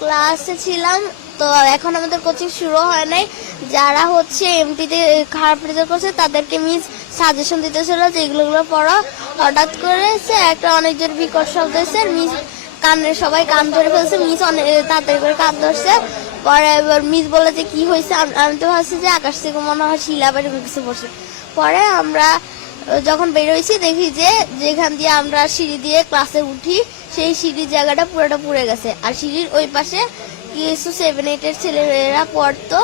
ক্লাসে ছিলাম, তো এখন আমাদের কোচিং শুরু হয় নাই। যারা হচ্ছে এমটিতে খারাপ রেজাল্ট করছে, তাদেরকে মিস সাজেশন দিতেছিল যে এগুলো এগুলো পড়ো। হঠাৎ করেছে একটা অনেক জোর বিকট শব্দ এসে মিস কানের সবাই কান ধরে ফেলছে মিস অনেক তাড়াতাড়ি করে কান ধরছে। পরে এবার মিস বলে যে কি হয়েছে? আমি তো ভাবছি যে আকাশ থেকে মনে হয় শিলা বাড়ি কিছু পড়ছে পরে আমরা যখন বেরোইছি দেখি যে যেখান দিয়ে আমরা সিঁড়ি দিয়ে ক্লাসে উঠি, সেই সিঁড়ির জায়গাটা পুরোটা পুড়ে গেছে। আর সিঁড়ির ওই পাশে কিছু সেভেন এইটের ছেলেমেয়েরা পড়তো।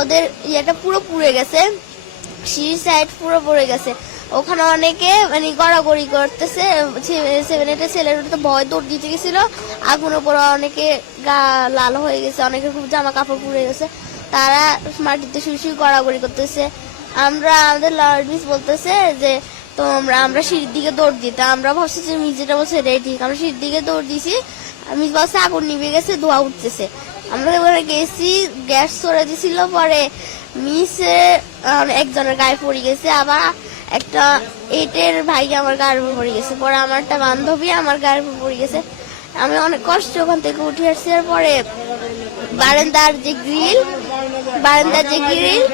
ওদের ইয়েটা পুরো পুড়ে গেছে। সিঁড়ির সাইড পুরো পড়ে গেছে। ওখানে অনেকে মানে গড়াগড়ি করতেছে। সেভেন এইটের ছেলেরা তো ভয় দৌড় দিতে গেছিল। আগুন পরে অনেকে গা লাল হয়ে গেছে, অনেকের খুব জামা কাপড় পুড়ে গেছে। তারা মাটিতে শুয়ে শুয়ে গড়াগড়ি করতেছে। আমরা আমাদের লর্ডিস বলতেছে যে তো আমরা সিঁড়ির দিকে দৌড় দিই। তা আমরা ভাবছি যে মিজিটা বলছে রে ঠিক। আমরা সিঁড়ির দিকে দৌড় দিছি। মিস বলছে, আগুন নিভে গেছে, ধোয়া উঠতেছে। আমরা ওখানে গেছি, গ্যাস সরে দিছিল, পরে মিসে একজনের গায়ে পড়ে গেছে, আবার একটা এটের ভাই আমার গায়ের উপর পড়ে গেছে। পরে আমার একটা বান্ধবী আমার গায়ের উপর পড়ে গেছে। আমি অনেক কষ্ট ওখান থেকে উঠে আসছি পরে বারান্দার যে গ্রিল বারান্দার যে গ্রিল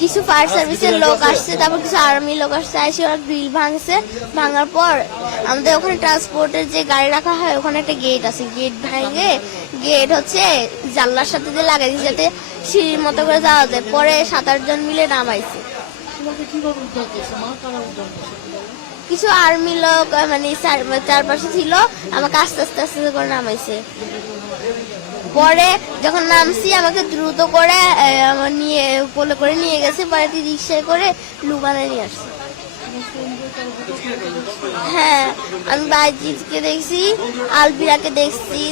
কিছু ফায়ার সার্ভিসের লোক আসছে তারপর কিছু আর্মি লোক আসছে আসে ওরা গ্রিল ভাঙছে। ভাঙার পর আমাদের ওখানে ট্রান্সপোর্টের যে গাড়ি রাখা হয় ওখানে একটা গেট আছে। গেট ভাঙে গেট হচ্ছে জানলার সাথে যে লাগাই দিয়েছে যাতে সিঁড়ির মতো করে যাওয়া যায়। পরে সাত আট জন মিলে নামাইছে। কিছু আর্মি লোক মানে চারপাশে ছিল আমাকে আস্তে আস্তে আস্তে আস্তে করে নামাইছে। পরে যখন নামছি আমাকে দ্রুত করে আমার নিয়ে, কোলে করে নিয়ে গেছে বাড়িতে রিক্সায় করে লুবানে নিয়ে আসছে। হ্যাঁ আমি বাইজিৎকে দেখছি, আলবিরাকে দেখছি।